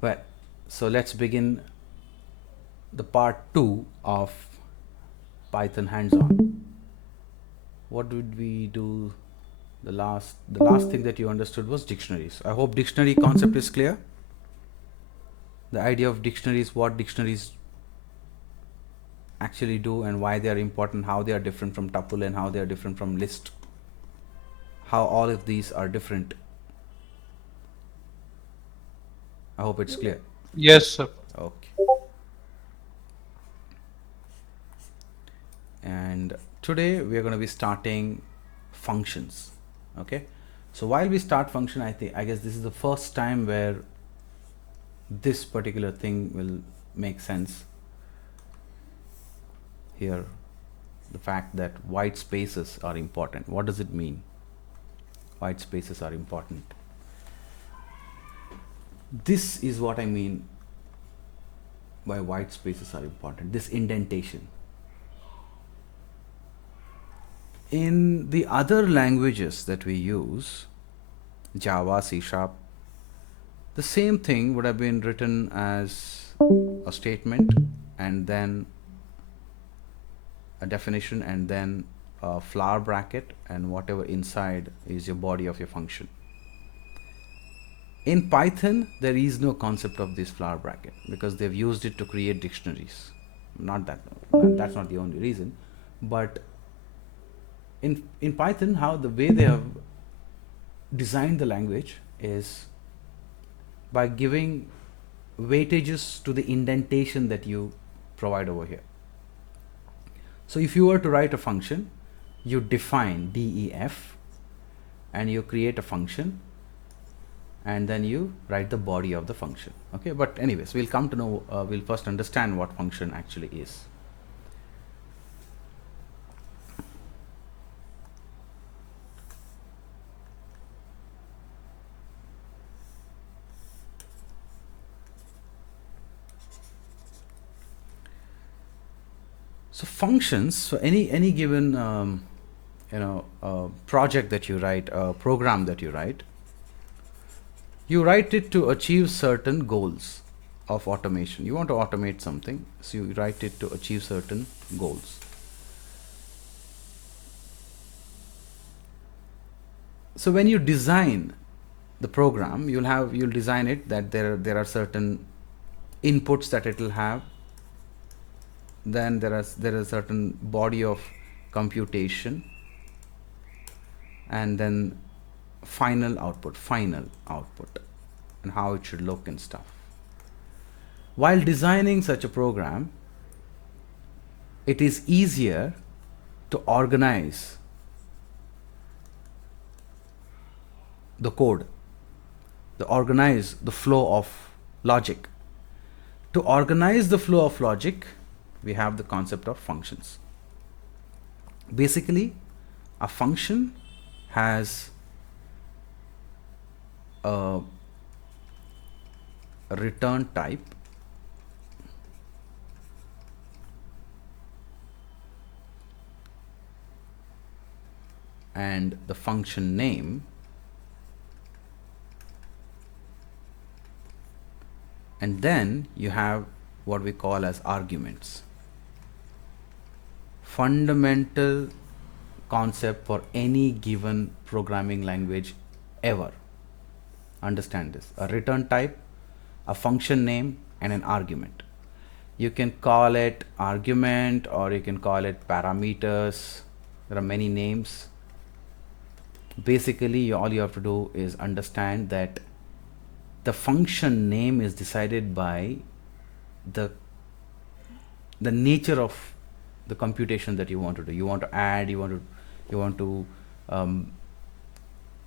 Well, so let's begin the part 2 of Python hands-on. What did we do? The last thing that you understood was dictionaries. I hope dictionary concept is clear. The idea of dictionaries, what dictionaries actually do and why they are important, how they are different from tuple and how they are different from list, how all of these are different. I hope it's clear. Yes, sir. Okay. And today we are going to be starting functions. Okay. So while we start function, I guess this is the first time where this particular thing will make sense here. The fact that white spaces are important. What does it mean? White spaces are important. This is what I mean by white spaces are important. This indentation. In the other languages that we use, Java, C Sharp, the same thing would have been written as a statement and then a definition and then a flower bracket and whatever inside is your body of your function. In Python, there is no concept of this flower bracket because they've used it to create dictionaries. Not that, that's not the only reason, but in Python, how the way they have designed the language is by giving weightages to the indentation that you provide over here. So if you were to write a function, you define def and you create a function and then you write the body of the function. Okay, but anyways, we'll come to know, we'll first understand what function actually is. So functions, so any given project that you write, a program that you write it to achieve certain goals of automation. You want to automate something, so you write it to achieve certain goals. So when you design the program, you'll design it that there are certain inputs that it will have. Then there is a certain body of computation, and then final output, and how it should look and stuff. While designing such a program, it is easier to organize the code, to organize the flow of logic. To organize the flow of logic, we have the concept of functions. Basically, a function has a return type and the function name, and then you have what we call as arguments. Fundamental concept for any given programming language ever. Understand this: a return type, a function name, and an argument. You can call it argument or you can call it parameters. There are many names. Basically, all you have to do is understand that the function name is decided by the nature of the computation that you want to do. You want to add, you want to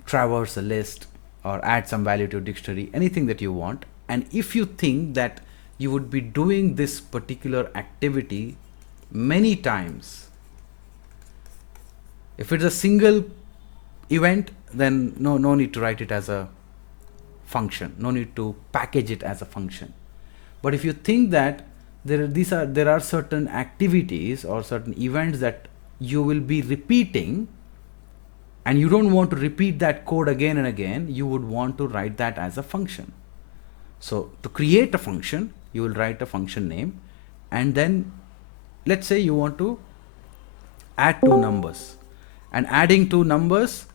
traverse a list or add some value to a dictionary, anything that you want. And if you think that you would be doing this particular activity many times, if it's a single event, then no need to write it as a function, no need to package it as a function. But if you think that there are certain activities or certain events that you will be repeating and you don't want to repeat that code again and again, you would want to write that as a function. So to create a function, you will write a function name, and then let's say you want to add two numbers, and adding two numbers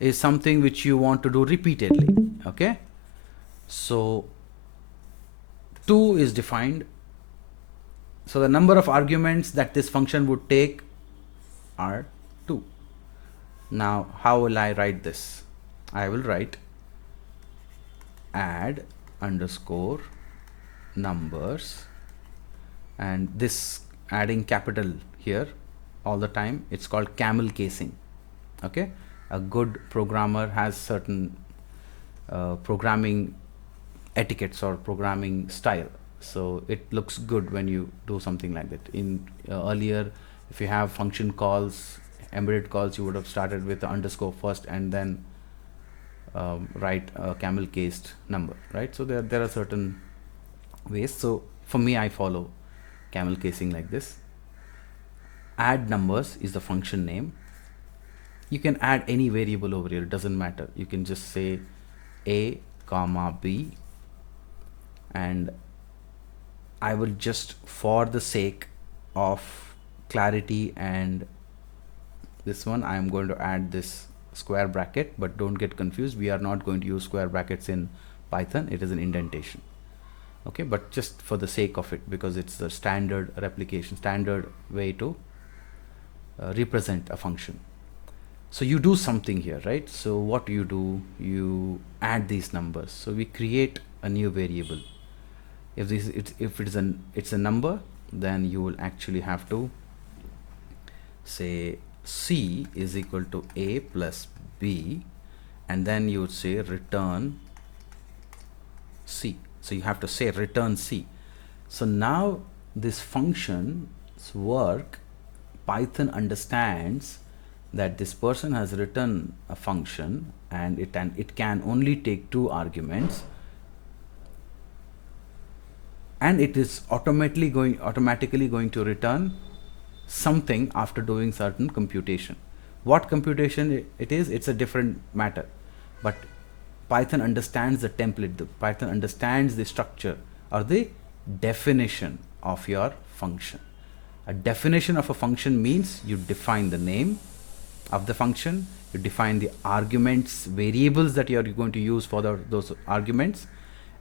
is something which you want to do repeatedly. Okay, so 2 is defined. So the number of arguments that this function would take are 2. Now how will I write this? I will write add underscore numbers, and this adding capital here all the time, it's called camel casing. Okay, a good programmer has certain programming etiquettes or programming style, so it looks good when you do something like that. In earlier, if you have function calls, embedded calls, you would have started with the underscore first and then write a camel cased number, right? So there are certain ways. So for me, I follow camel casing like this. Add numbers is the function name. You can add any variable over here, it doesn't matter. You can just say a comma b, and I will just, for the sake of clarity and this one, I am going to add this square bracket, but don't get confused, we are not going to use square brackets in Python, it is an indentation. Okay, but just for the sake of it, because it's the standard replication, standard way to represent a function. So you do something here, right? So what do, you add these numbers. So we create a new variable. If it's a number, then you will actually have to say c is equal to a plus b, and then you would say return c. So you have to say return c. So now this function's work, Python understands that this person has written a function, and it can only take 2 arguments, and it is automatically going to return something after doing certain computation. What computation it is, it's a different matter, but Python understands the template, Python understands the structure or the definition of your function. A definition of a function means you define the name of the function, you define the arguments, variables that you are going to use for those arguments,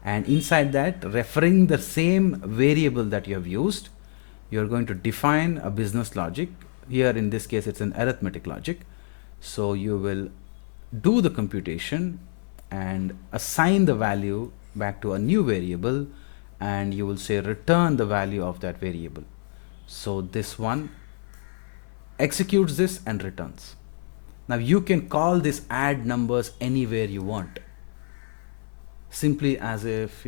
and inside that, referring the same variable that you have used, you are going to define a business logic. Here in this case, it's an arithmetic logic. So you will do the computation and assign the value back to a new variable, and you will say return the value of that variable. So this one executes this and returns. Now you can call this add numbers anywhere you want, simply as if,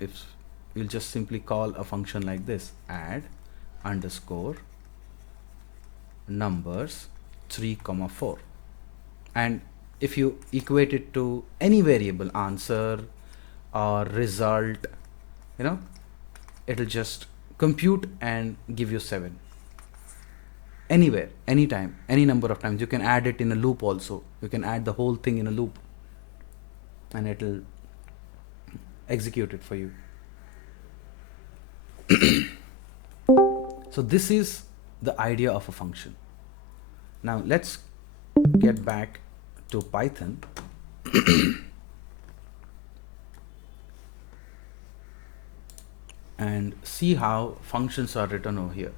if you'll just simply call a function like this, add underscore numbers 3, 4, and if you equate it to any variable, answer or result, it'll just compute and give you 7 anywhere, anytime, any number of times. You can add it in a loop also. You can add the whole thing in a loop and it'll execute it for you. So this is the idea of a function. Now let's get back to Python. And see how functions are written over here.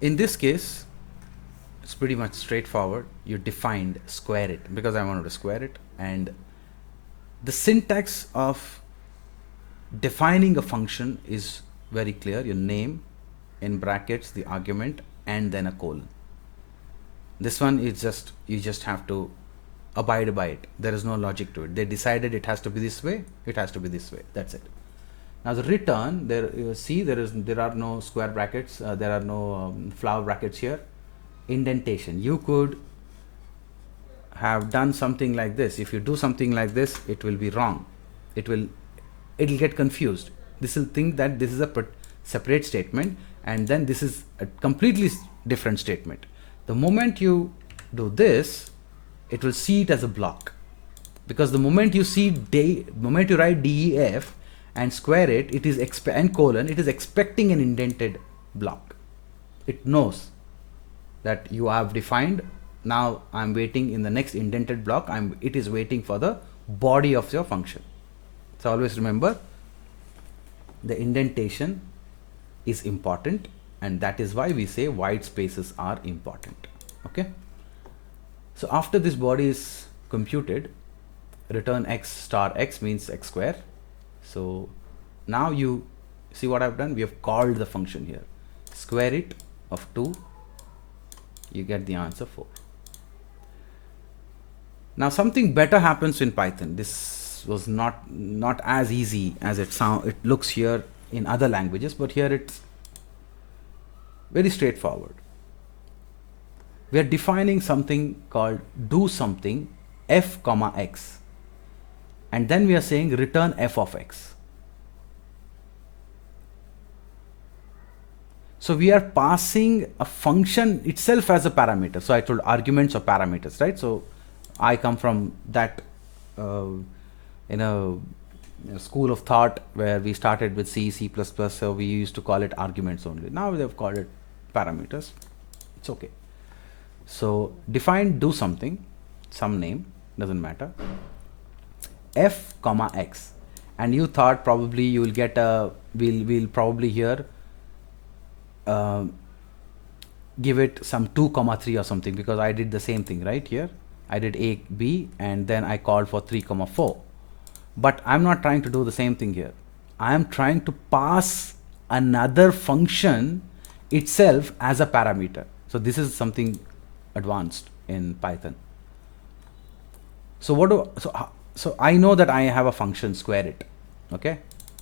In this case, it's pretty much straightforward. You defined square it because I wanted to square it, and the syntax of defining a function is very clear. Your name, in brackets, the argument, and then a colon. This one is just, you just have to abide by it. There is no logic to it. They decided it has to be this way, it has to be this way. That's it. Now the return, there you see there are no square brackets, there are no flower brackets here. Indentation. You could have done something like this. If you do something like this, it will be wrong. It'll get confused. This will think that this is a separate statement, and then this is a completely different statement. The moment you do this, it will see it as a block. because the moment you see moment you write def and square it, it is and colon, it is expecting an indented block. It knows that you have defined. Now I'm waiting in the next indented block. It is waiting for the body of your function. So always remember, the indentation is important, and that is why we say white spaces are important. Okay. So after this body is computed, return x star x means x square. So now you see what I've done. We have called the function here. Square it of 2, you get the answer 4. Now something better happens in Python. This was not as easy as it looks here in other languages, but here it's very straightforward. We are defining something called do something f comma x, and then we are saying return f of x. So we are passing a function itself as a parameter. So I told arguments or parameters, right? So I come from that in a school of thought where we started with C, C++, so we used to call it arguments only. Now they've called it parameters. It's okay. So define do something, some name, doesn't matter, f comma x, and you thought probably you will get a, we'll probably here give it some 2 comma 3 or something, because I did the same thing right here. I did a b and then I called for 3 comma 4, but I'm not trying to do the same thing here. I am trying to pass another function itself as a parameter. So this is something advanced in Python. So what do so I know that I have a function square it. Okay,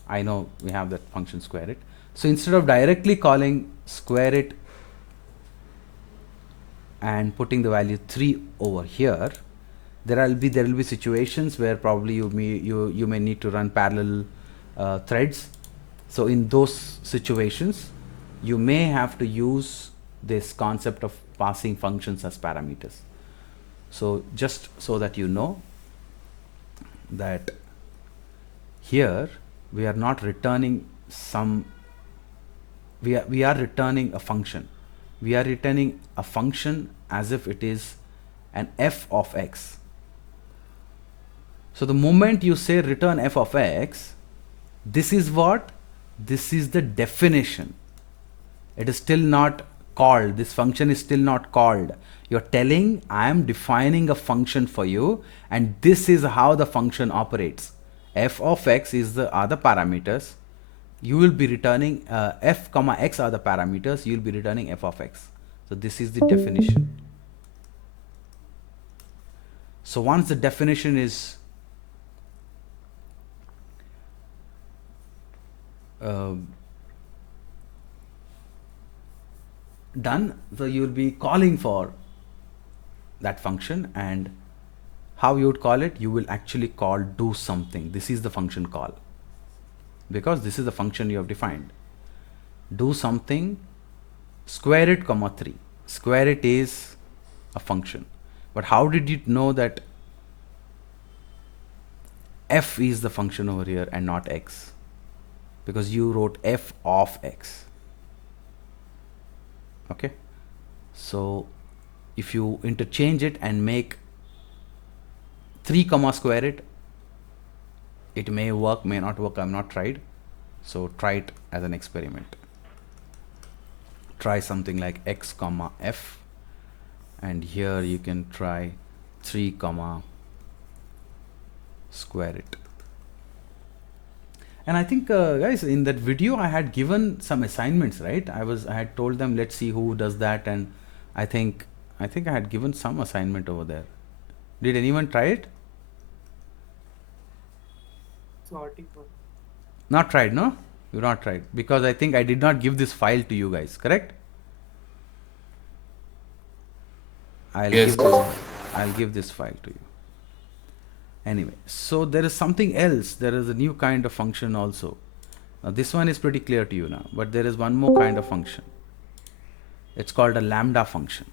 I know we have that function square it. So instead of directly calling square it and putting the value 3 over here, there will be situations where probably you may need to run parallel threads. So in those situations, you may have to use this concept of passing functions as parameters. So just so that you know that here we are not returning some, we are returning a function. We are returning a function as if it is an f of x. So the moment you say return f of x, this is what? This is the definition. It is still not called. This function is still not called. You're telling I am defining a function for you, and this is how the function operates. F of x are the parameters. You will be returning f comma x are the parameters. You will be returning f of x. So this is the definition. So once the definition is done, so you will be calling for that function, and how you would call it? You will actually call do something. This is the function call, because this is the function you have defined. Do something square it comma 3. Square it is a function, but how did you know that f is the function over here and not x? Because you wrote f of x. Okay, so if you interchange it and make 3 comma square it may work, may not work. I'm not tried, so try it as an experiment. Try something like x comma f, and here you can try 3 comma square it. And I think guys, in that video I had given some assignments, right? I had told them, let's see who does that, and I think I had given some assignment over there. Did anyone try it? Not tried, no? You not tried, because I think I did not give this file to you guys, correct? I'll give this file to you. Anyway, so there is something else. There is a new kind of function also. Now this one is pretty clear to you now, but there is one more kind of function. It's called a lambda function.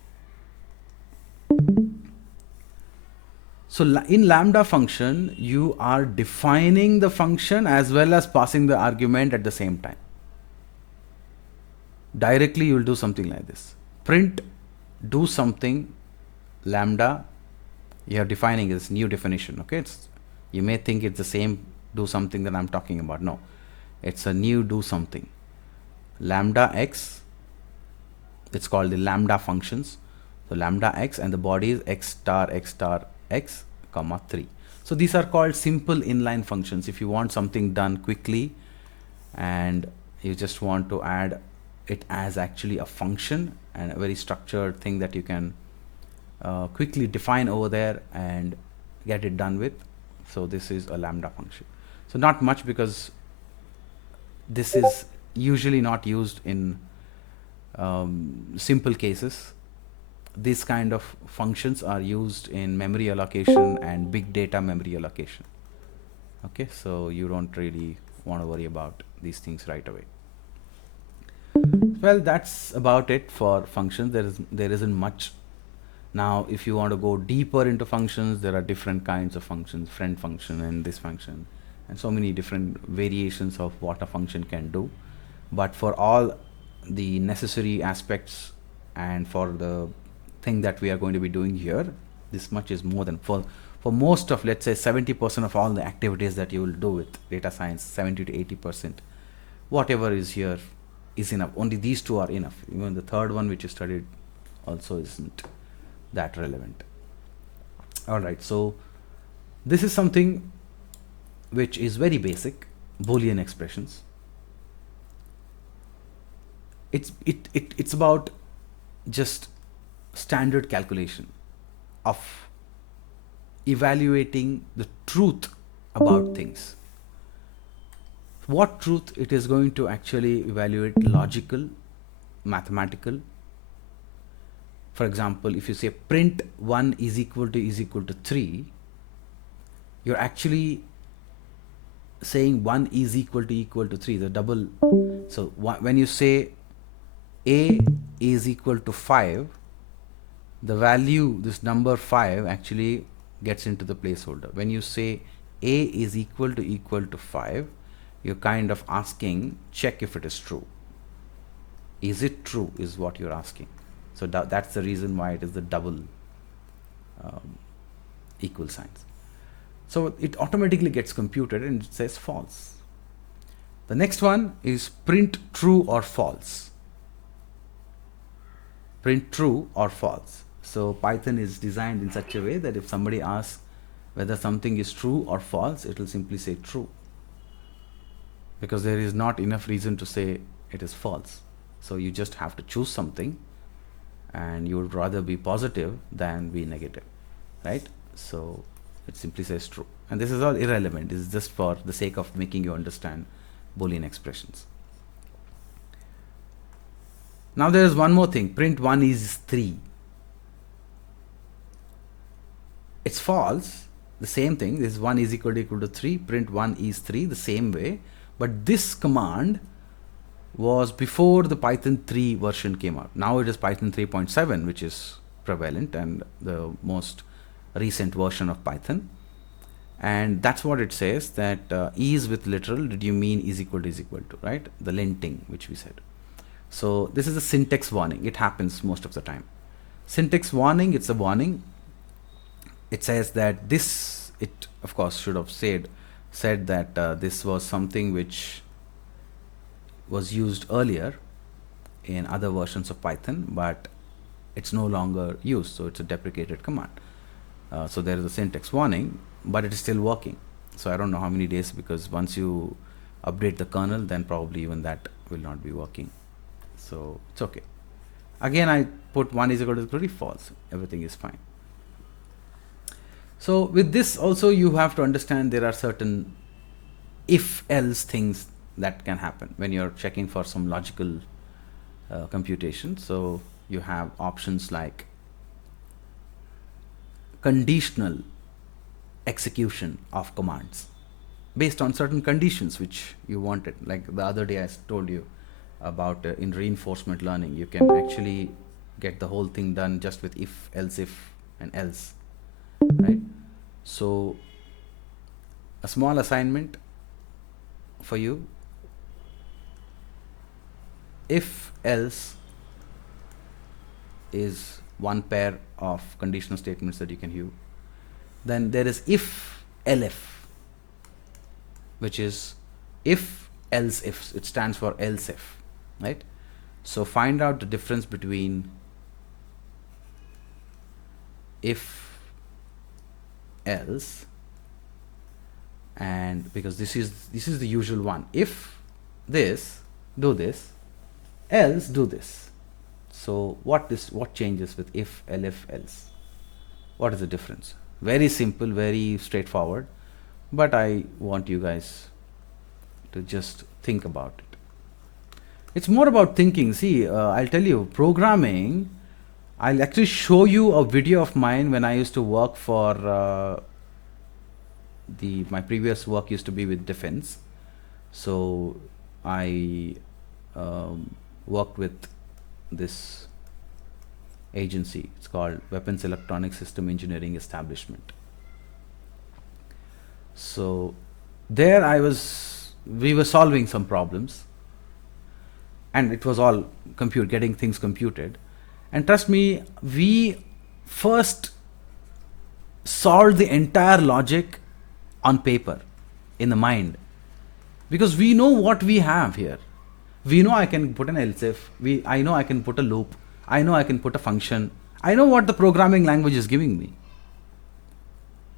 So in lambda function, you are defining the function as well as passing the argument at the same time. Directly, you will do something like this: print do something lambda. You are defining this new definition. Okay, you may think it's the same do something that I'm talking about. No, it's a new do something. Lambda x. It's called the lambda functions. So lambda x, and the body is x star x comma 3. So these are called simple inline functions. If you want something done quickly and you just want to add it as actually a function and a very structured thing that you can quickly define over there and get it done with. So this is a lambda function. So not much, because this is usually not used in simple cases. These kind of functions are used in memory allocation and big data memory allocation. Okay, so you don't really want to worry about these things right away. Well, that's about it for functions. There isn't much. Now, if you want to go deeper into functions, there are different kinds of functions, friend function and this function, and so many different variations of what a function can do. But for all the necessary aspects and for the thing that we are going to be doing here, this much is more than for most of, let's say, 70% of all the activities that you will do with data science, 70 to 80%, whatever is here is enough. Only these two are enough. Even the third one which you studied also isn't that relevant. All right, so this is something which is very basic, Boolean expressions. It's about just standard calculation of evaluating the truth about things. What truth it is going to actually evaluate? Logical, mathematical. For example, if you say print 1 is equal to 3, you're actually saying 1 is equal to 3, the double. So when you say a is equal to 5, the value, this number 5, actually gets into the placeholder. When you say a is equal to 5, you're kind of asking, check if it is true. Is it true is what you're asking. So that's the reason why it is the double equal signs. So it automatically gets computed and it says false. The next one is print true or false. Print true or false. So Python is designed in such a way that if somebody asks whether something is true or false, it will simply say true, because there is not enough reason to say it is false. So you just have to choose something, and you would rather be positive than be negative, right? So it simply says true, and this is all irrelevant. It's just for the sake of making you understand Boolean expressions. Now there is one more thing. Print 1 is 3. It's false. The same thing. This 1 is equal to 3. Print 1 is 3, the same way. But this command was before the Python 3 version came out. Now it is Python 3.7, which is prevalent and the most recent version of Python. And that's what it says, that is with literal, did you mean is equal to, right? The linting, which we said. So this is a syntax warning. It happens most of the time. Syntax warning, it's a warning. It says that this, it of course should have said that this was something which was used earlier in other versions of Python, but it's no longer used, so it's a deprecated command. So there is a syntax warning, but it is still working. So I don't know how many days, because once you update the kernel, then probably even that will not be working. So it's okay. Again, I put 1 is equal to 3, false. Everything is fine. So with this also, you have to understand there are certain if-else things that can happen when you're checking for some logical computation. So you have options like conditional execution of commands based on certain conditions which you wanted. Like the other day I told you about in reinforcement learning, you can actually get the whole thing done just with if, else if, and else, right? So a small assignment for you: if else is one pair of conditional statements that you can use. Then there is if elif, which is if else if. It stands for else if, right? So find out the difference between if else, and because this is the usual one: if this, do this, else do this. So what changes with if, elif, else? What is the difference? Very simple, very straightforward, but I want you guys to just think about it. It's more about thinking. See, I'll tell you, programming, I'll actually show you a video of mine when I used to work for my previous work used to be with defense. So I worked with this agency. It's called Weapons Electronic System Engineering Establishment. So there we were solving some problems, and it was all getting things computed. And trust me, we first solved the entire logic on paper, in the mind, because we know what we have here. We know I can put an else if, I know I can put a loop, I know I can put a function, I know what the programming language is giving me.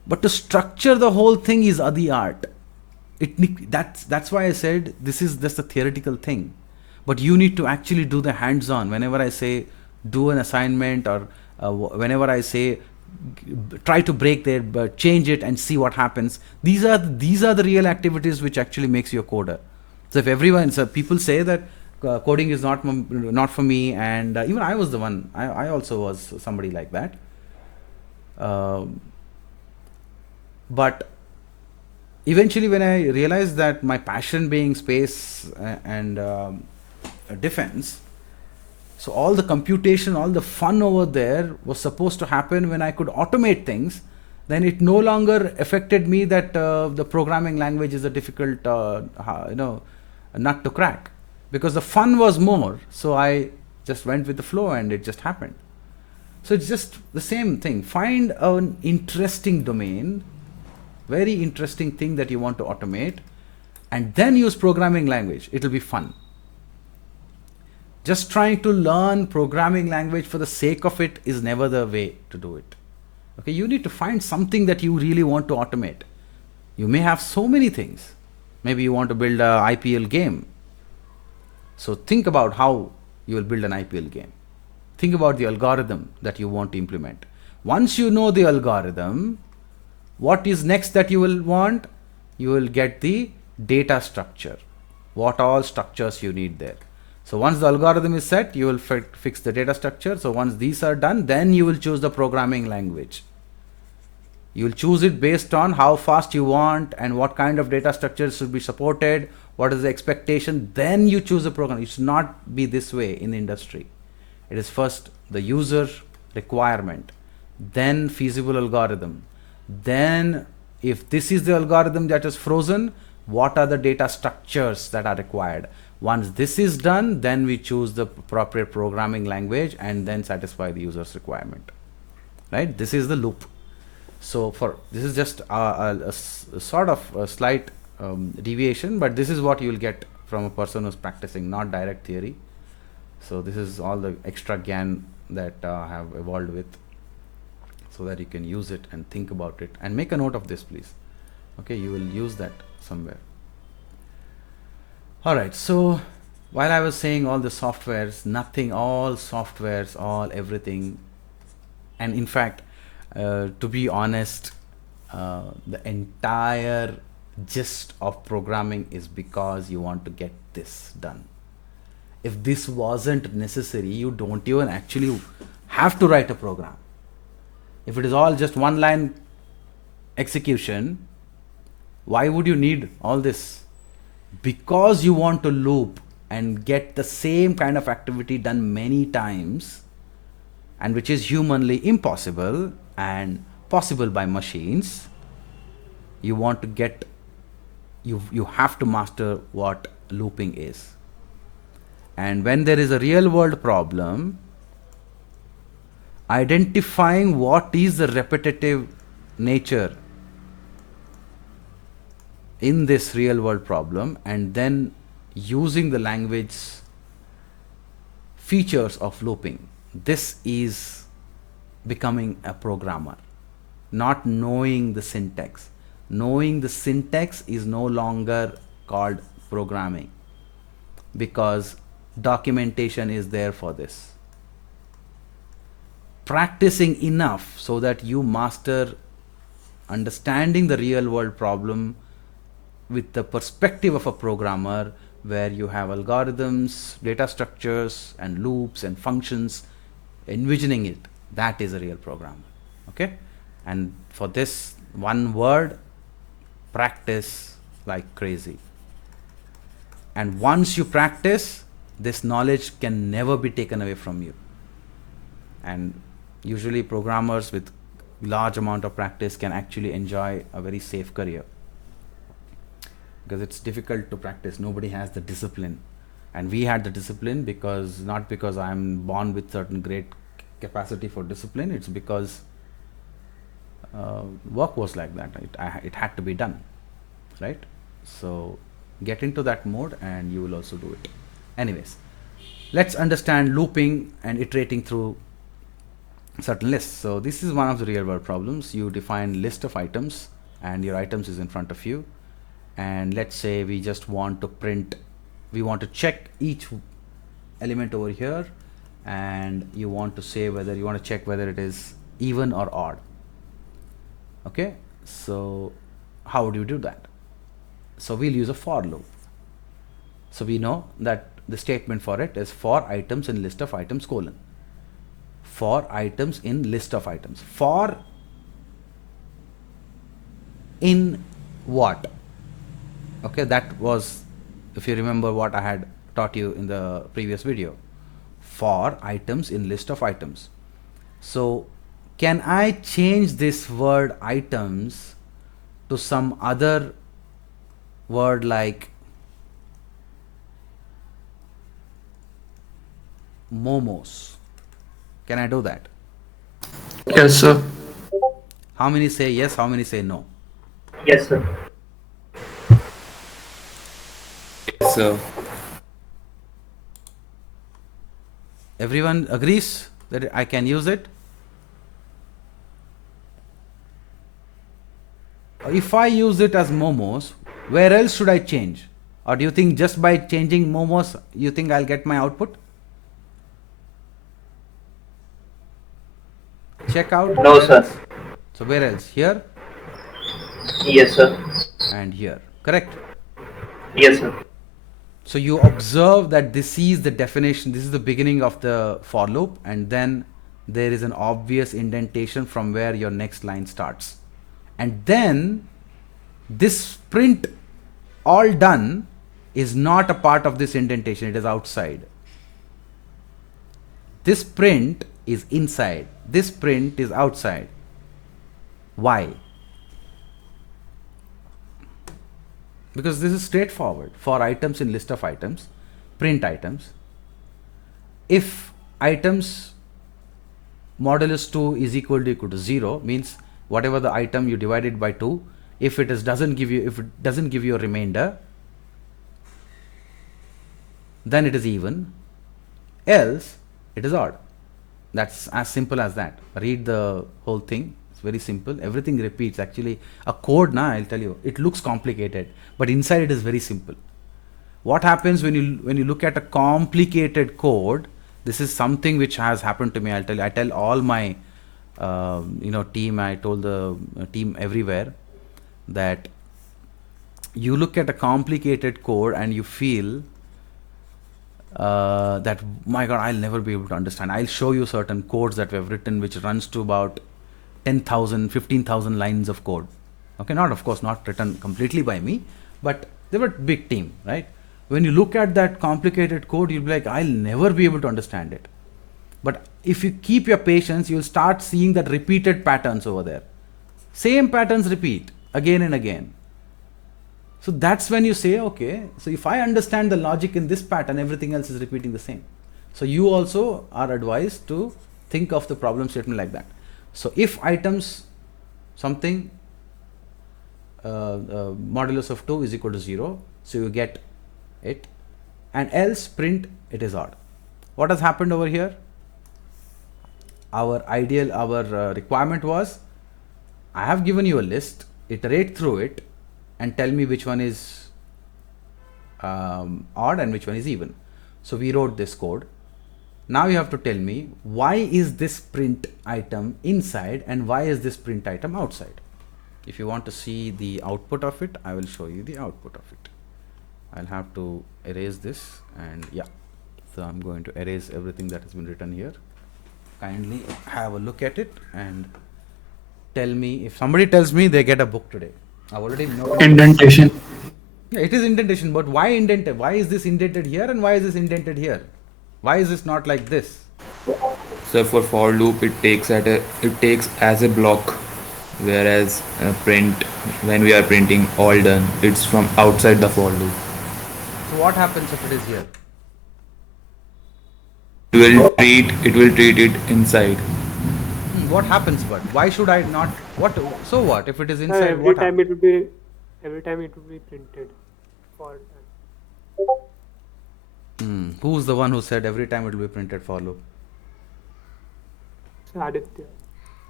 But to structure the whole thing is the art. That's why I said this is just a theoretical thing. But you need to actually do the hands-on. Whenever I say do an assignment, or whenever I say try to break that, but change it and see what happens, these are the real activities which actually makes you a coder. So if people say that coding is not for me, and even I was the one. I also was somebody like that. But eventually, when I realized that my passion being space and defense, so all the computation, all the fun over there was supposed to happen when I could automate things. Then it no longer affected me that the programming language is a difficult nut to crack, because the fun was more. So I just went with the flow, and it just happened. So it's just the same thing. Find an interesting domain, very interesting thing that you want to automate, and then use programming language. It'll be fun. Just trying to learn programming language for the sake of it is never the way to do it. Okay, you need to find something that you really want to automate. You may have so many things. Maybe you want to build a IPL game. So think about how you will build an IPL game. Think about the algorithm that you want to implement. Once you know the algorithm, what is next that you will want? You will get the data structure. What all structures you need there. So once the algorithm is set, you will fix the data structure. So once these are done, then you will choose the programming language. You will choose it based on how fast you want and what kind of data structures should be supported, what is the expectation. Then you choose a program. It should not be this way in the industry. It is first the user requirement, then feasible algorithm. Then if this is the algorithm that is frozen, what are the data structures that are required? Once this is done, then we choose the appropriate programming language and then satisfy the user's requirement. Right? This is the loop. So this is just a sort of a slight deviation, but this is what you will get from a person who's practicing, not direct theory. So this is all the extra GAN that I have evolved with, so that you can use it and think about it, and make a note of this, please. Okay, you will use that somewhere. All right, so while I was saying all the softwares, all everything, and in fact, to be honest, the entire gist of programming is because you want to get this done. If this wasn't necessary, you don't even actually have to write a program. If it is all just one line execution, why would you need all this? Because you want to loop and get the same kind of activity done many times, and which is humanly impossible and possible by machines. You want to get, you have to master what looping is. And when there is a real world problem, identifying what is the repetitive nature in this real world problem, and then using the language features of looping. This is becoming a programmer, not knowing the syntax. Knowing the syntax is no longer called programming, because documentation is there for this. Practicing enough so that you master understanding the real world problem with the perspective of a programmer, where you have algorithms, data structures, and loops and functions, envisioning it, that is a real programmer. Okay? And for this, one word: practice like crazy. And once you practice, this knowledge can never be taken away from you. And usually programmers with large amount of practice can actually enjoy a very safe career, because it's difficult to practice. Nobody has the discipline, and we had the discipline because, not because I'm born with certain great capacity for discipline, it's because work was like that. It had to be done, right? So get into that mode and you will also do it. Anyways, let's understand looping and iterating through certain lists. So this is one of the real world problems. You define list of items and your items is in front of you, and let's say we just want to print, we want to check each element over here, and you want to say whether you want to check whether it is even or odd. Okay, so how would you do that? So we'll use a for loop. So we know that the statement for it is for items in list of items colon. For items in list of items. For in what? Okay, that was, if you remember what I had taught you in the previous video. For items in list of items. So can I change this word items to some other word like momos? Can I do that? Yes, sir. How many say yes? How many say no? Yes, sir. Yes, sir. Everyone agrees that I can use it? If I use it as momos, where else should I change? Or do you think just by changing momos, you think I'll get my output? Check out. No, where sir. else? So where else? Here Yes, sir. and here. Correct? Yes, sir. So you observe that this is the definition, this is the beginning of the for loop, and then there is an obvious indentation from where your next line starts. And then this print all done is not a part of this indentation, it is outside. This print is inside, this print is outside. Why? Because this is straightforward. For items in list of items, print items. If items modulus 2 is equal to 0, means whatever the item you divide it by 2, if it doesn't give you a remainder, then it is even, else it is odd. That's as simple as that. Read the whole thing. It's very simple. Everything repeats. Actually, a code, I'll tell you, it looks complicated, but inside it is very simple. What happens when you look at a complicated code? This is something which has happened to me. I'll tell you. I tell all my team. I told the team everywhere that you look at a complicated code and you feel that, my God, I'll never be able to understand. I'll show you certain codes that we have written which runs to about 10,000, 15,000 lines of code. Okay, of course not written completely by me, but they were a big team, right? When you look at that complicated code, you'll be like, I'll never be able to understand it. But if you keep your patience, you'll start seeing that repeated patterns over there. Same patterns repeat. again and again. So that's when you say, okay, so if I understand the logic in this pattern, everything else is repeating the same. So you also are advised to think of the problem statement like that. So if items something modulus of 2 is equal to 0, so you get it, and else print it is odd. What has happened over here? Our requirement was, I have given you a list, iterate through it and tell me which one is odd and which one is even. So we wrote this code. Now you have to tell me, why is this print item inside and why is this print item outside? If you want to see the output of it, I will show you the output of it. I'll have to erase this, and yeah, so I'm going to erase everything that has been written here. Kindly have a look at it and tell me, if somebody tells me they get a book today, I've already noted. Indentation. Yeah, it is indentation, but why indented? Why is this indented here and why is this indented here? Why is this not like this? So for for loop, it takes as a block, whereas print, when we are printing all done, it's from outside the for loop. So what happens if it is here? It will treat it inside. What happens? But why should I not? What? So what if it is inside? every What time happens? every time it will be printed for Who's the one who said every time it will be printed for loop? Aditya.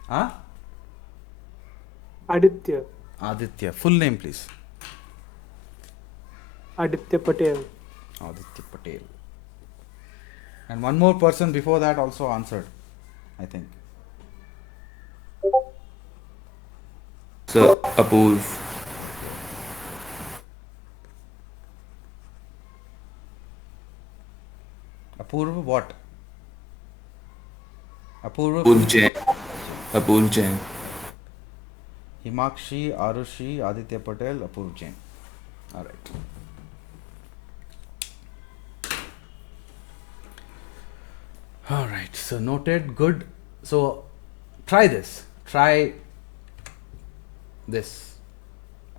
Huh? Aditya. Aditya. Full name, please. Aditya Patel. Aditya Patel. And one more person before that also answered, I think. So Apurv. Apurva what? Apurva. Apurv Jain. Himakshi, Arushi, Aditya Patel, Apurv Jain. All right. All right. So noted. Good. So try this. Try this,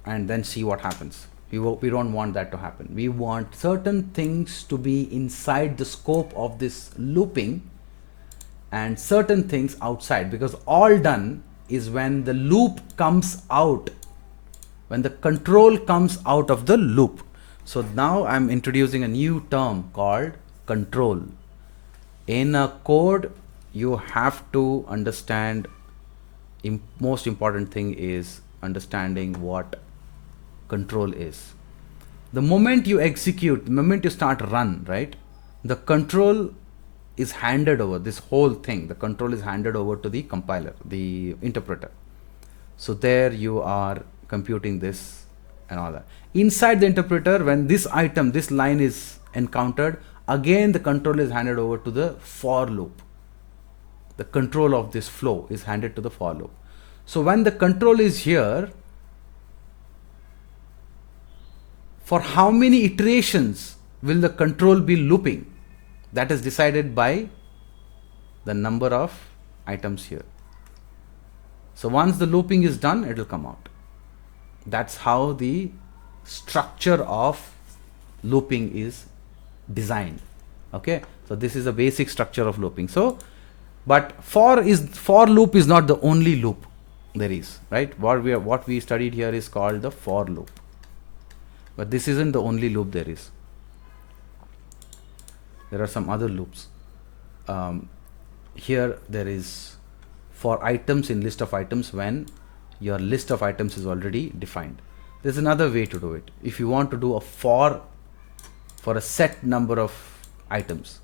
and then see what happens. We don't want that to happen. We want certain things to be inside the scope of this looping and certain things outside, because all done is when the loop comes out, when the control comes out of the loop. So now I'm introducing a new term called control. In a code, you have to understand, most important thing is understanding what control is. The moment you execute, the moment you start run, right, the control is handed over, this whole thing, the control is handed over to the compiler, the interpreter. So there you are computing this and all that. Inside the interpreter, when this item, this line is encountered, again the control is handed over to the for loop. The control of this flow is handed to the for loop. So when the control is here, for how many iterations will the control be looping? That is decided by the number of items here. So once the looping is done, it will come out. That's how the structure of looping is designed. Okay, so this is a basic structure of looping. So, but for loop is not the only loop there is, right? What we studied here is called the for loop, but this isn't the only loop there is. There are some other loops. Here there is for items in list of items when your list of items is already defined. There's another way to do it. If you want to do a for a set number of items,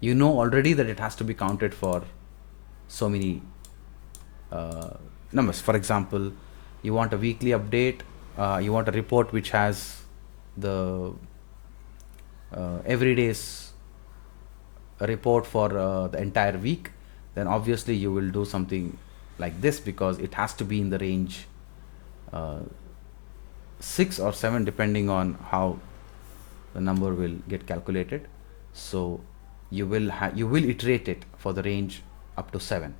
you know already that it has to be counted for so many numbers. For example, you want a weekly update, you want a report which has the every day's report for the entire week, then obviously you will do something like this, because it has to be in the range 6 or 7 depending on how the number will get calculated. So you will iterate it for the range up to 7,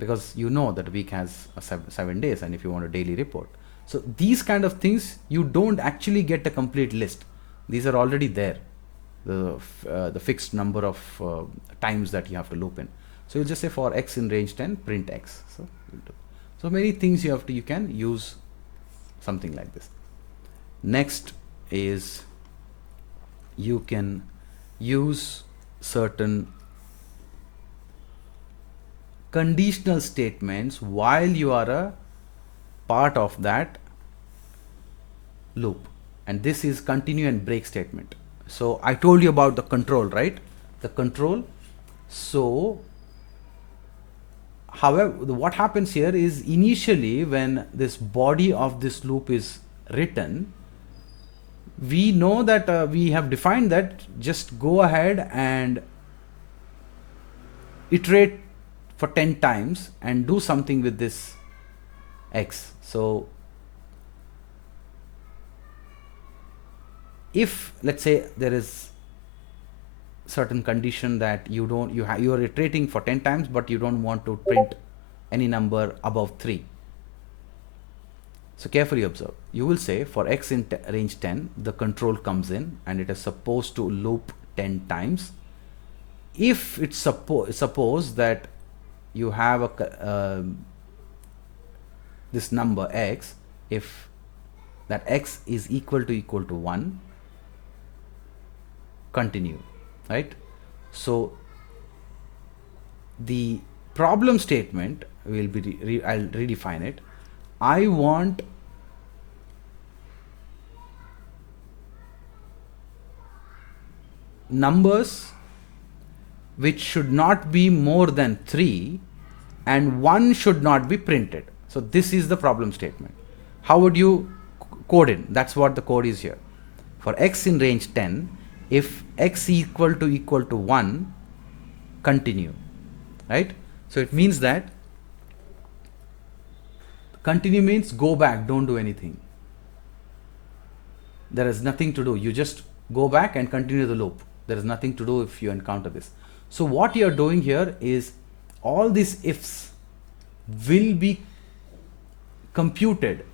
because you know that a week has 7 days, and if you want a daily report, So these kind of things, you don't actually get a complete list. These are already there, the fixed number of times that you have to loop in. So you'll just say for x in range 10, print x. So many things you can use something like this. Next is you can use certain conditional statements while you are a part of that loop, and this is continue and break statement. So I told you about the control, right? The control. So however, what happens here is initially when this body of this loop is written, we know that we have defined that just go ahead and iterate for 10 times and do something with this x. So if let's say there is certain condition that you are iterating for 10 times but you don't want to print any number above 3. So carefully observe. You will say for x in range 10, the control comes in and it is supposed to loop 10 times. If it's suppose that you have a this number x, if that x is equal to 1, continue, right? So the problem statement will be I'll redefine it. I want numbers which should not be more than 3 and 1 should not be printed. So this is the problem statement. How would you code in? That's what the code is here. For x in range 10, if x equal to 1, continue, right? So it means that continue means go back, don't do anything. There is nothing to do. You just go back and continue the loop. There is nothing to do if you encounter this. So what you are doing here is all these ifs will be computed,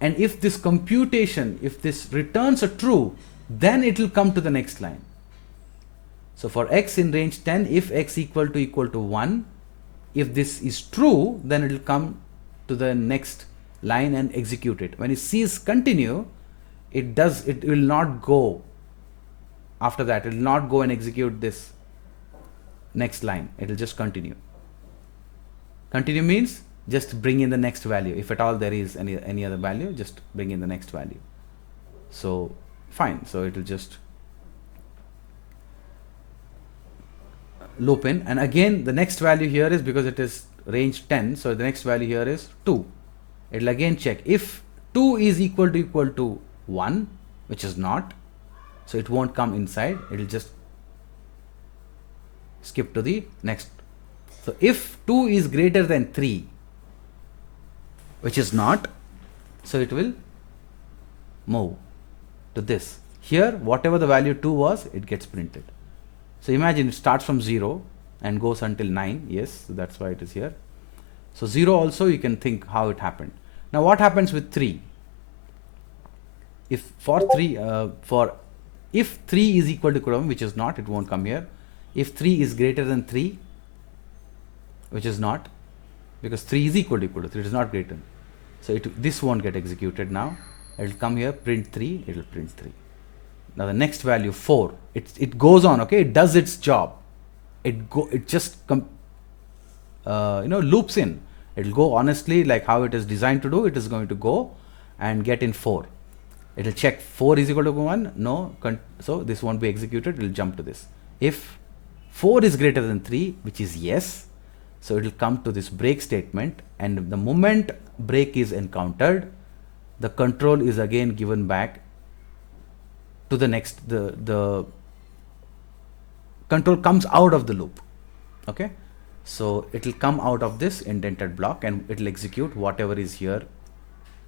and if this computation, if this returns a true, then it will come to the next line. So for x in range 10, if x equal to 1, if this is true, then it will come to the next line and execute it. When it sees continue, it will not go after that. It will not go and execute this next line. It will just continue. Continue means just bring in the next value. If at all there is any other value, just bring in the next value. So fine. So it will just loop in, and again the next value here is, because it is range 10, so the next value here is 2. It will again check if 2 is equal to 1, which is not, so it won't come inside. It will just skip to the next. So if 2 is greater than 3, which is not, so it will move to this. Here whatever the value 2 was, it gets printed. So imagine it starts from 0 and goes until 9. Yes, so that's why it is here. So 0 also you can think how it happened. Now what happens with 3? If for 3, if 3 is equal to 1, which is not, it won't come here. If 3 is greater than 3, which is not, because 3 is equal to 3, it is not greater. So this won't get executed now. It will come here, print 3, it will print 3. Now the next value 4, it goes on, okay, it does its job. It just loops in. It will go honestly like how it is designed to do. It is going to go and get in 4. It will check 4 is equal to 1, no, so this won't be executed. It will jump to this. If 4 is greater than 3, which is yes, so it will come to this break statement, and the moment break is encountered, the control is again given back to the next. The control comes out of the loop. Okay, so it will come out of this indented block and it will execute whatever is here,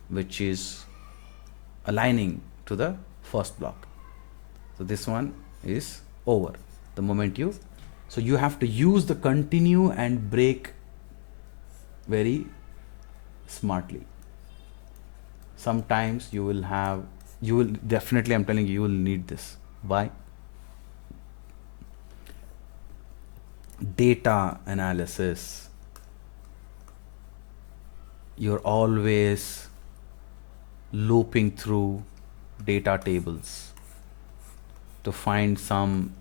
which is aligning to the first block. So this one is over the moment so you have to use the continue and break very smartly. sometimes you will have, you will definitely, I'm telling you, you will need this. Why? Data analysis. You're always looping through data tables to find some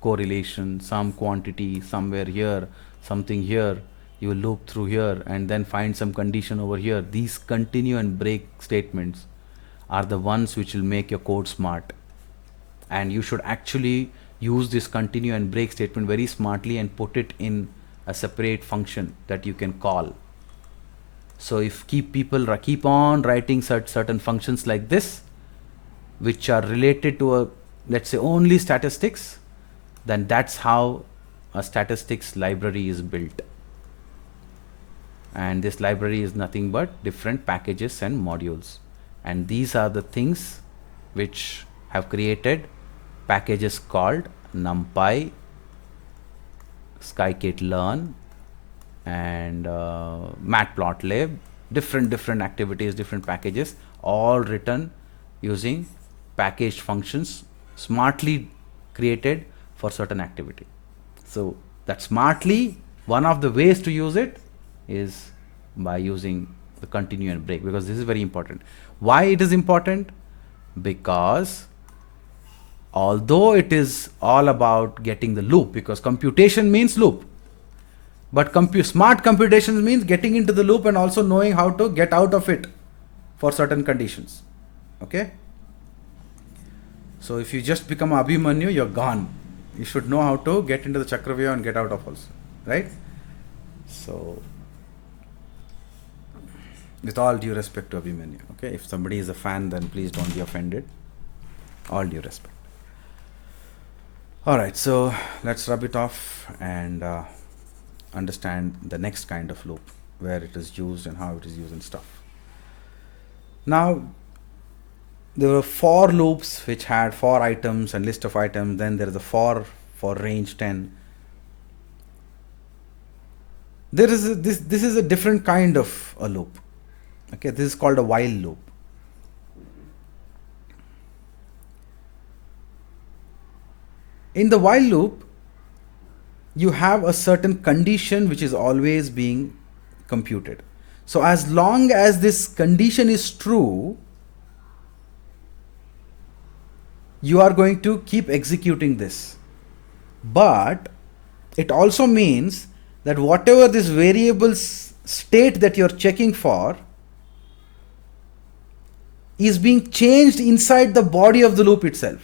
correlation, some quantity somewhere here, something here. You will loop through here and then find some condition over here. These continue and break statements are the ones which will make your code smart. And you should actually use this continue and break statement very smartly and put it in a separate function that you can call. So if people keep on writing certain functions like this, which are related to a, let's say, only statistics, then that's how a statistics library is built. And this library is nothing but different packages and modules. And these are the things which have created packages called NumPy, scikit-learn, and matplotlib, different activities, different packages, all written using packaged functions, smartly created for certain activity. So that smartly, one of the ways to use it is by using the continue and break, because this is very important. Why it is important? Because although it is all about getting the loop, because computation means loop, but smart computations means getting into the loop and also knowing how to get out of it for certain conditions. Okay? So if you just become Abhimanyu, you're gone. You should know how to get into the Chakravyuha and get out of also. Right? So, with all due respect to Abhimanyu. Okay? If somebody is a fan, then please don't be offended. All due respect. Alright, so let's rub it off and understand the next kind of loop, where it is used and how it is used and stuff. Now, there were for loops which had for items and list of items. Then there is a for range 10. There is this is a different kind of a loop. Okay, this is called a while loop. In the while loop, you have a certain condition which is always being computed. So as long as this condition is true, you are going to keep executing this. But it also means that whatever this variable's state that you're checking for is being changed inside the body of the loop itself.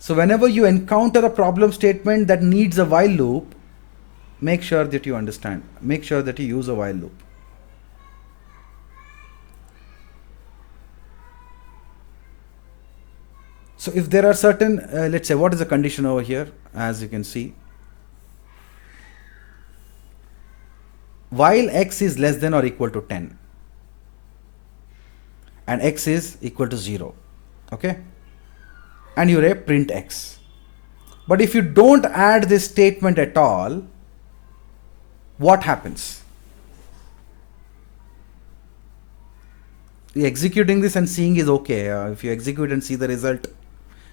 So whenever you encounter a problem statement that needs a while loop, make sure that you understand. Make sure that you use a while loop. So if there are certain, let's say, what is the condition over here? As you can see, while x is less than or equal to 10 and x is equal to 0, okay, and you print x. But if you don't add this statement at all, what happens? Executing this and seeing is okay. If you execute and see the result,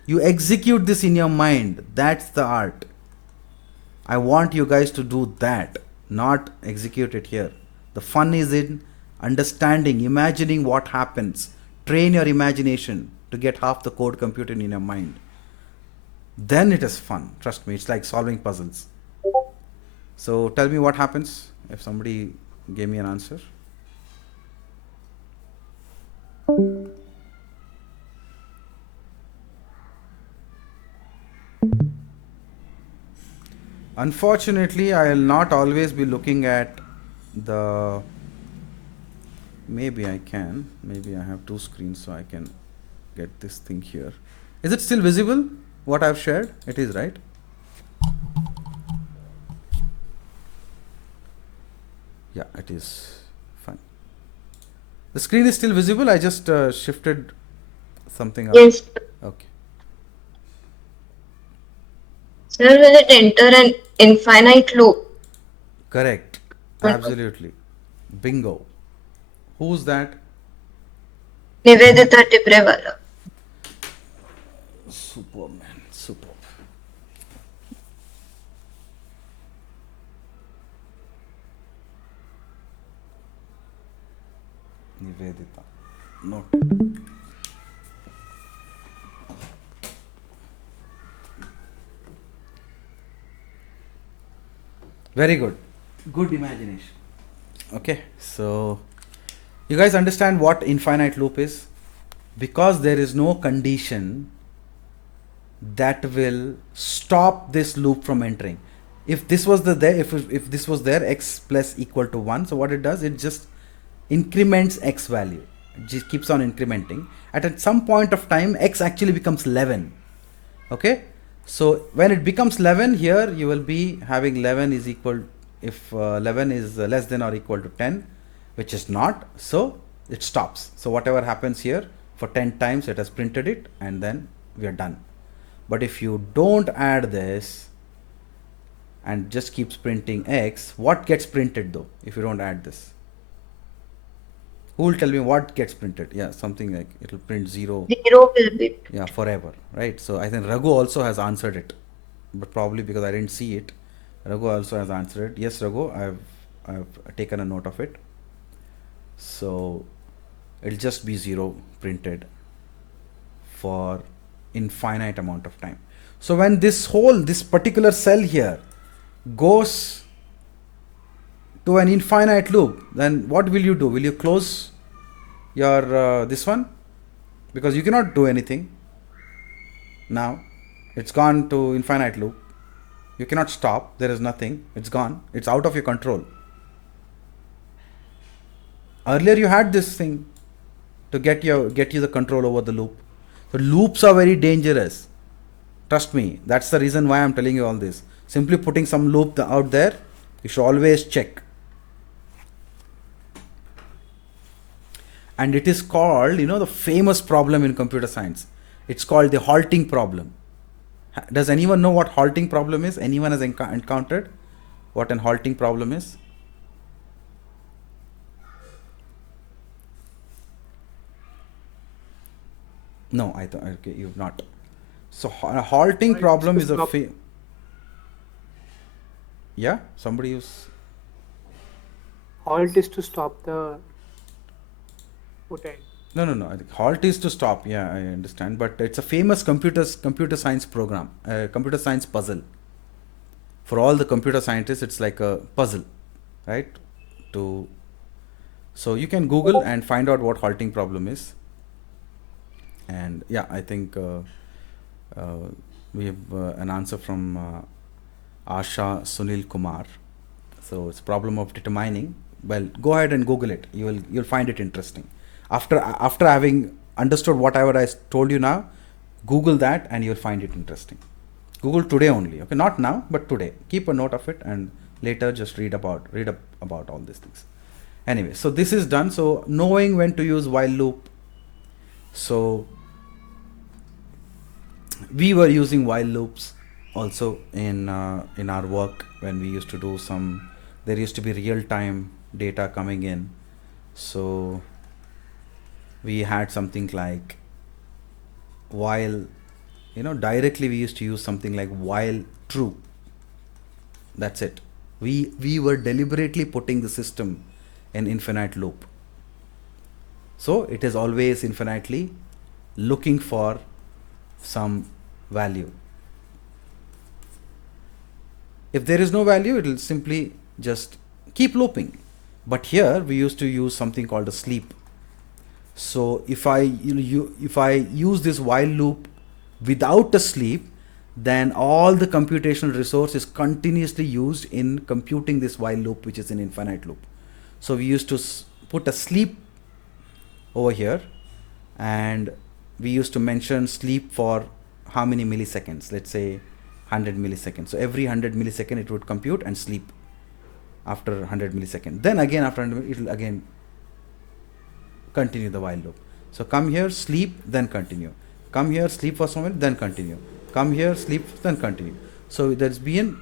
you execute this in your mind. That's the art. I want you guys to do that, not execute it here. The fun is in understanding, imagining what happens. Train your imagination to get half the code computed in your mind. Then it is fun. Trust me, it's like solving puzzles. So tell me what happens if somebody gave me an answer. Unfortunately, I will not always be looking at the, maybe I can, maybe I have two screens so I can get this thing here. Is it still visible what I've shared? It is, right? Yeah, it is fine. The screen is still visible. I just shifted something up. Yes. Okay. Sir, will it enter an infinite loop? Correct. Absolutely. Bingo. Who's that? Nivedita Tibrewala. Superb, man. Superb. Nivedita. Note. Very good. Good imagination. Okay, so you guys understand what infinite loop is? Because there is no condition that will stop this loop from entering. If this was if this was there, x plus equal to 1, so what it does, it just increments x value. It just keeps on incrementing. At some point of time, x actually becomes 11. Okay, so when it becomes 11, here you will be having 11 is equal, if 11 is less than or equal to 10, which is not, so it stops. So whatever happens here, for 10 times it has printed it, and then we are done. But if you don't add this and just keeps printing x, what gets printed though if you don't add this? Who will tell me what gets printed? Yeah, something like it will print 0. 0 will be. Yeah, forever, right? So I think Raghu also has answered it, but probably because I didn't see it, Raghu also has answered it. Yes, Raghu, I've taken a note of it. So it'll just be 0 printed for infinite amount of time. So when this particular cell here goes to an infinite loop, then what will you do? Will you close your this one? Because you cannot do anything now. It's gone to infinite loop. You cannot stop. There is nothing. It's gone. It's out of your control. Earlier you had this thing to get you the control over the loop. So loops are very dangerous. Trust me. That's the reason why I'm telling you all this. Simply putting some loop out there, you should always check. And it is called, the famous problem in computer science. It's called the halting problem. Does anyone know what halting problem is? Anyone has encountered what an halting problem is? No, I thought, okay, you've not. So a halting problem is a yeah, somebody use. Halt is to stop the potential. No. I think halt is to stop. Yeah, I understand. But it's a famous computer science program, computer science puzzle. For all the computer scientists, it's like a puzzle, right? So you can Google and find out what halting problem is. And yeah, I think we have an answer from Asha Sunil Kumar. So it's problem of determining. Well, go ahead and Google it. You'll find it interesting. After having understood whatever I told you now, Google that and you'll find it interesting. Google today only. Okay, not now, but today. Keep a note of it and later just read up about all these things. Anyway, so this is done. So knowing when to use while loop. So we were using while loops also in our work when we used to do there used to be real-time data coming in. So we had something like while, directly we used to use something like while true. That's it. We were deliberately putting the system in infinite loop. So it is always infinitely looking for some value. If there is no value, it will simply just keep looping. But here we used to use something called a sleep. So if I use this while loop without a sleep, then all the computational resource is continuously used in computing this while loop, which is an infinite loop. So we used to put a sleep over here, and we used to mention sleep for how many milliseconds? Let's say 100 milliseconds. So every 100 millisecond it would compute and sleep after 100 milliseconds. Then again after 100 it will again continue the while loop. So come here, sleep, then continue. Come here, sleep for some minute, then continue. Come here, sleep, then continue. So there's been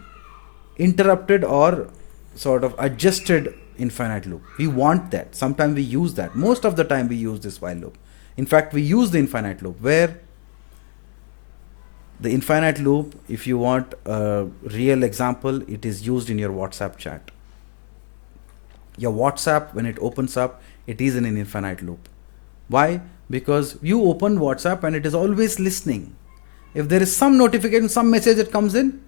interrupted or sort of adjusted infinite loop. We want that. Sometimes we use that. Most of the time we use this while loop. In fact, we use the infinite loop, where the infinite loop, if you want a real example, it is used in your WhatsApp chat. Your WhatsApp, when it opens up, it is in an infinite loop. Why? Because you open WhatsApp and it is always listening. If there is some notification, some message that comes in,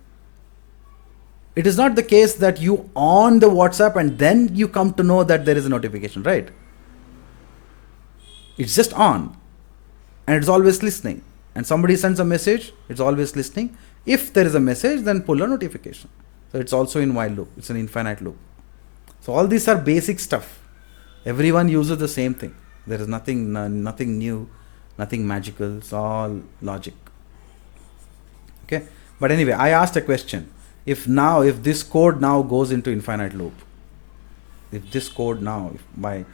it is not the case that you on the WhatsApp and then you come to know that there is a notification, right? It's just on and it's always listening. And somebody sends a message, it's always listening. If there is a message, then pull a notification. So it's also in while loop. It's an infinite loop. So all these are basic stuff. Everyone uses the same thing. There is nothing new, nothing magical. It's all logic. Okay. But anyway, I asked a question. If this code now goes into infinite loop, if this code now, by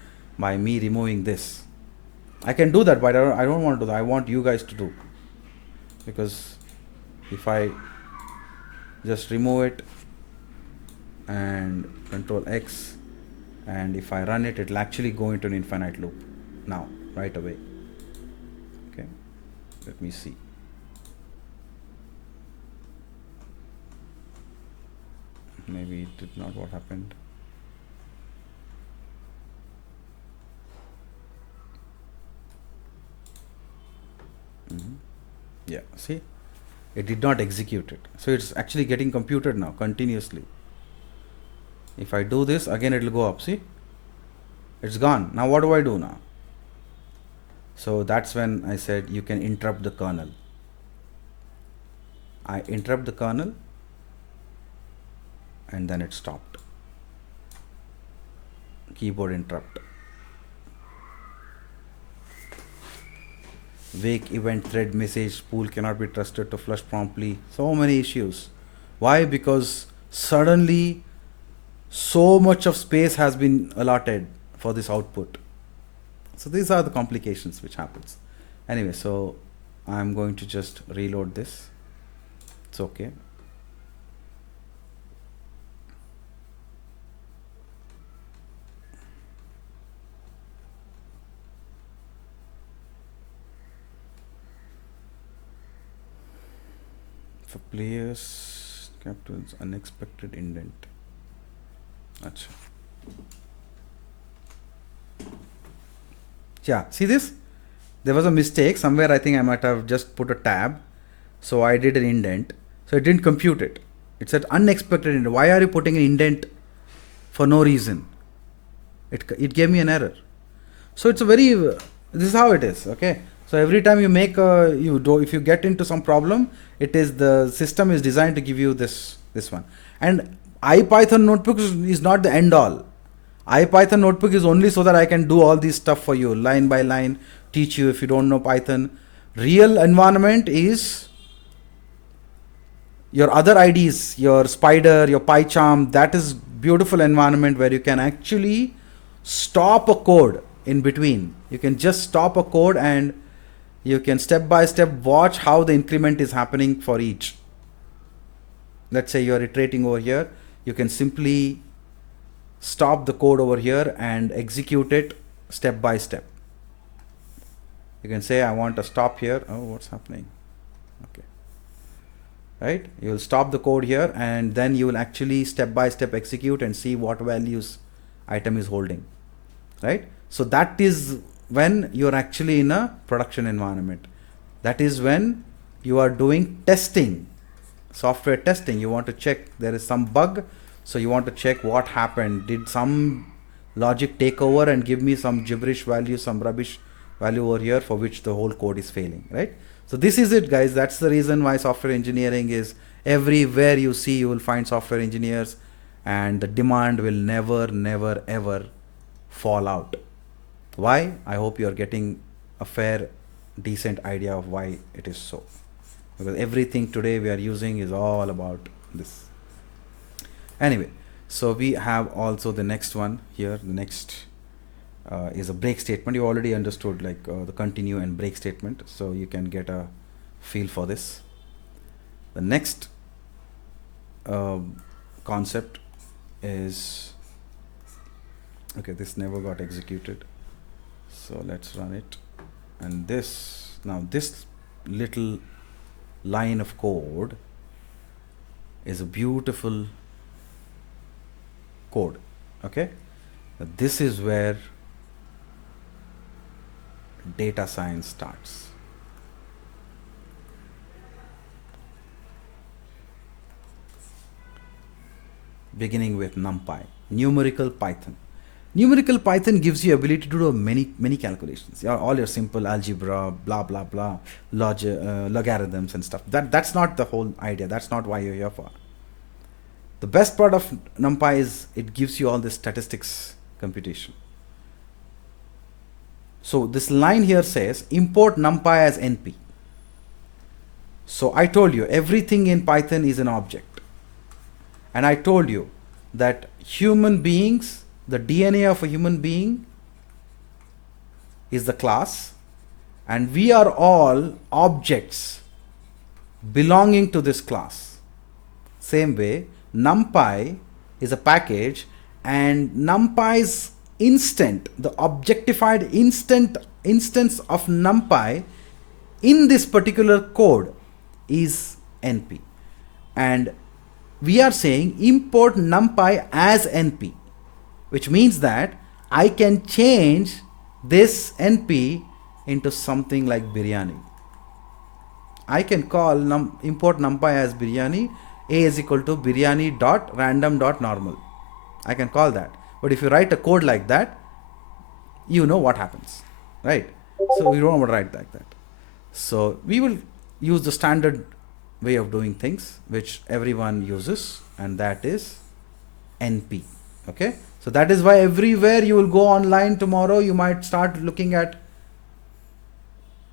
me removing this, I can do that, but I don't want to do that. I want you guys to do. Because if I just remove it and Control X, and if I run it, it'll actually go into an infinite loop now, right away. Okay, let me see. Maybe it did not. What happened? Yeah, see, it did not execute it. So it's actually getting computed now continuously. If I do this again, it will go up. See, it's gone. Now what do I do now? So that's when I said you can interrupt the kernel. I interrupt the kernel and then it stopped. Keyboard interrupt. Wake event thread message pool cannot be trusted to flush promptly. So many issues. Why? Because suddenly so much of space has been allotted for this output. So these are the complications which happens. Anyway, so I'm going to just reload this. It's okay. For players, captains, unexpected indent. Achha. Yeah, see this? There was a mistake somewhere. I think I might have just put a tab. So I did an indent. So it didn't compute it. It said unexpected indent. Why are you putting an indent for no reason? It gave me an error. So it's a very, this is how it is. Okay. So every time you make if you get into some problem, the system is designed to give you this one. And IPython notebook is not the end all. IPython notebook is only so that I can do all this stuff for you, line by line, teach you if you don't know Python. Real environment is your other IDs, your Spider, your PyCharm. That is beautiful environment where you can actually stop a code in between. You can just stop a code and you can step by step watch how the increment is happening for each. Let's say you're iterating over here. You can simply stop the code over here and execute it step by step. You can say I want a stop here. Oh, what's happening? Okay. Right? You will stop the code here and then you will actually step by step execute and see what values item is holding. Right? So that is when you're actually in a production environment. That is when you are doing testing, software testing. You want to check there is some bug. So you want to check what happened. Did some logic take over and give me some gibberish value, some rubbish value over here for which the whole code is failing, right? So this is it, guys. That's the reason why software engineering is everywhere you see, you will find software engineers, and the demand will never ever fall out. Why? I hope you are getting a fair, decent idea of why it is so. Because everything today we are using is all about this. Anyway, so we have also the next one here. The next is a break statement. You already understood like the continue and break statement, so you can get a feel for this. The next concept is, okay, this never got executed, so let's run it And this, now this little line of code is a beautiful code. Okay, this is where data science starts. Beginning with NumPy, numerical Python. Numerical Python gives you ability to do many calculations. All your simple algebra, blah blah blah, logarithms and stuff. That's not the whole idea. That's not why you're here for. The best part of NumPy is it gives you all this statistics computation. So this line here says import NumPy as NP. So I told you everything in Python is an object. And I told you that human beings, the DNA of a human being is the class, and we are all objects belonging to this class. Same way, NumPy is a package, and NumPy's instant, the objectified instance of NumPy in this particular code is NP. And we are saying import NumPy as NP, which means that I can change this NP into something like biryani. I can call import NumPy as biryani, a is equal to biryani dot random dot normal. I can call that. But if you write a code like that, you know what happens, right? So we don't want to write like that. So we will use the standard way of doing things which everyone uses, and that is NP. Okay, so that is why everywhere you will go online tomorrow, you might start looking at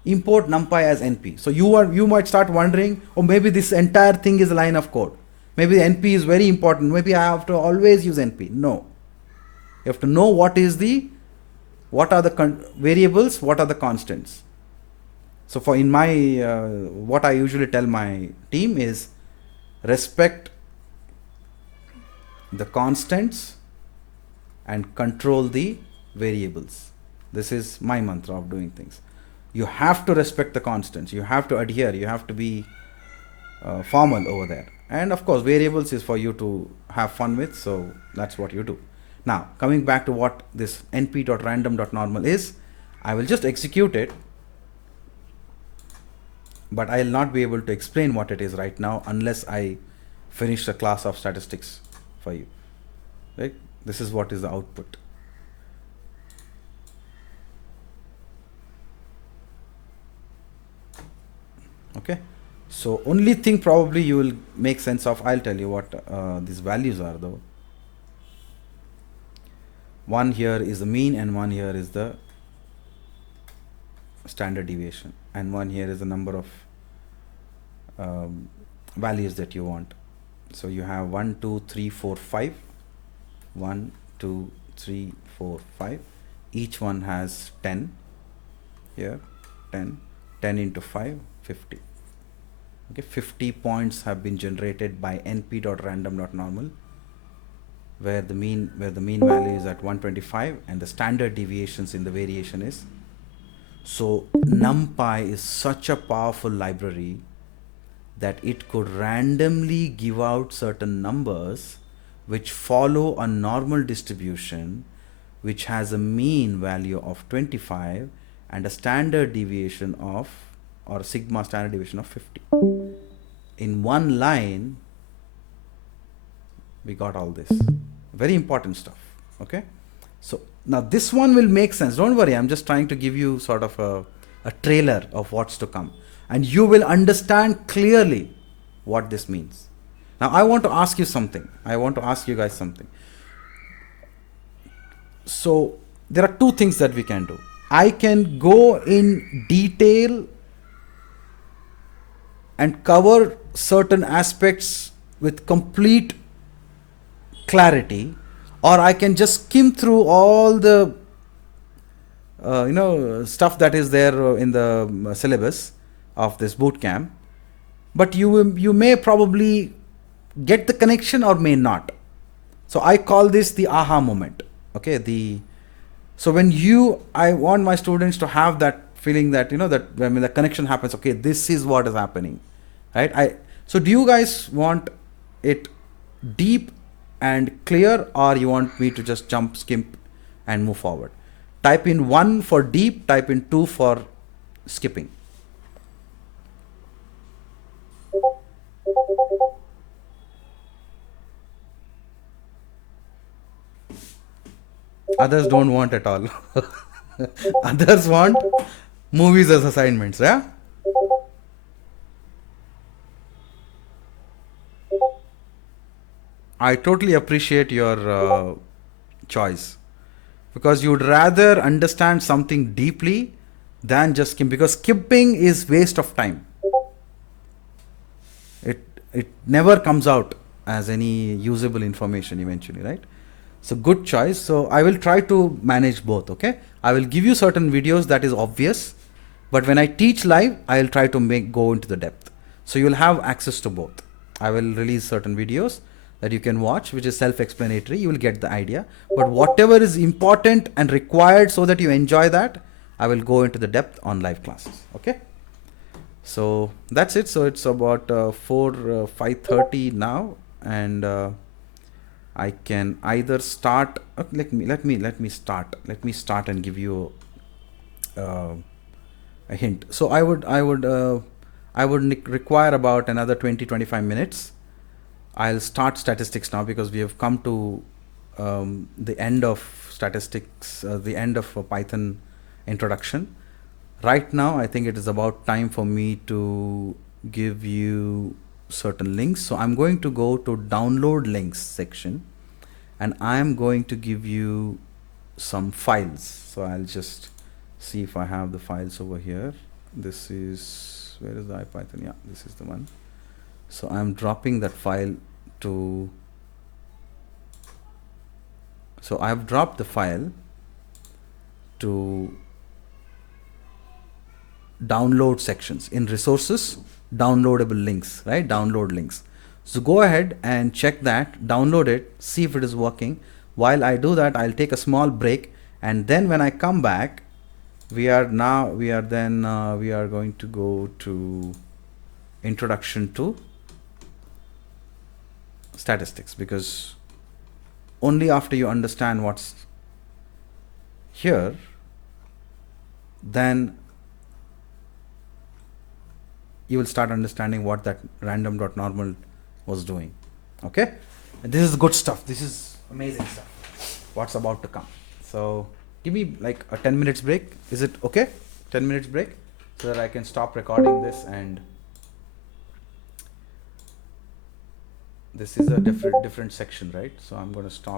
import NumPy as NP. So you might start wondering, oh, maybe this entire thing is a line of code. Maybe NP is very important. Maybe I have to always use NP. No, you have to know what are the variables, what are the constants. So for in my what I usually tell my team is respect the constants and control the variables. This is my mantra of doing things. You have to respect the constants. You have to adhere. You have to be formal over there. And of course, variables is for you to have fun with. So that's what you do. Now, coming back to what this np.random.normal is, I will just execute it. But I will not be able to explain what it is right now unless I finish the class of statistics for you. Right? This is what is the output. Okay. So only thing probably you will make sense of, I'll tell you what these values are though. One here is the mean and one here is the standard deviation, and one here is the number of values that you want. So you have 1 2 3 4 5, 1 2 3 4 5, each one has 10 here, 10 into 5, 50. Okay, 50 points have been generated by np.random.normal, where the mean value is at 125 and the standard deviations in the variation is. So NumPy is such a powerful library that it could randomly give out certain numbers which follow a normal distribution which has a mean value of 25 and a standard deviation of, or sigma standard deviation of 50. In one line we got all this very important stuff. Okay, so now this one will make sense. Don't worry, I'm just trying to give you sort of a trailer of what's to come, and you will understand clearly what this means. Now I want to ask you something. I want to ask you guys something. So there are two things that we can do. I can go in detail and cover certain aspects with complete clarity, or I can just skim through all the stuff that is there in the syllabus of this boot camp, but you may probably get the connection or may not. So I call this the aha moment. Okay, so when I want my students to have that feeling that, that when the connection happens, okay, this is what is happening, right? So do you guys want it deep and clear, or you want me to just skip and move forward? Type in 1 for deep, type in 2 for skipping. Others don't want at all. Others want movies as assignments, yeah? I totally appreciate your choice, because you'd rather understand something deeply than just skim, because skipping is waste of time. It never comes out as any usable information eventually, right? So good choice. So I will try to manage both, okay? I will give you certain videos that is obvious, but when I teach live, I'll try to go into the depth. So you'll have access to both. I will release certain videos that you can watch, which is self-explanatory. You will get the idea. But whatever is important and required so that you enjoy that, I will go into the depth on live classes, okay? So that's it. So it's about 5:30 now, and I can either start. Let me start and give you a hint. So I would require about another 20-25 minutes. I'll start statistics now, because we have come to the end of statistics, the end of Python introduction. Right now, I think it is about time for me to give you certain links. So I'm going to go to download links section, and I'm going to give you some files. So I'll just see if I have the files over here. This is, where is the IPython? Yeah, this is the one. So I'm dropping that file to, so I've dropped the file to download sections in resources, downloadable links, right? Download links. So go ahead and check that, download it, see if it is working. While I do that, I'll take a small break, and then when I come back, we are going to go to introduction to statistics, because only after you understand what's here, then you will start understanding what that random.normal was doing. Okay, and this is good stuff. This is amazing stuff, what's about to come. So give me like a 10 minutes break. Is it okay? 10 minutes break, so that I can stop recording this. And this is a different section, right? So I'm going to stop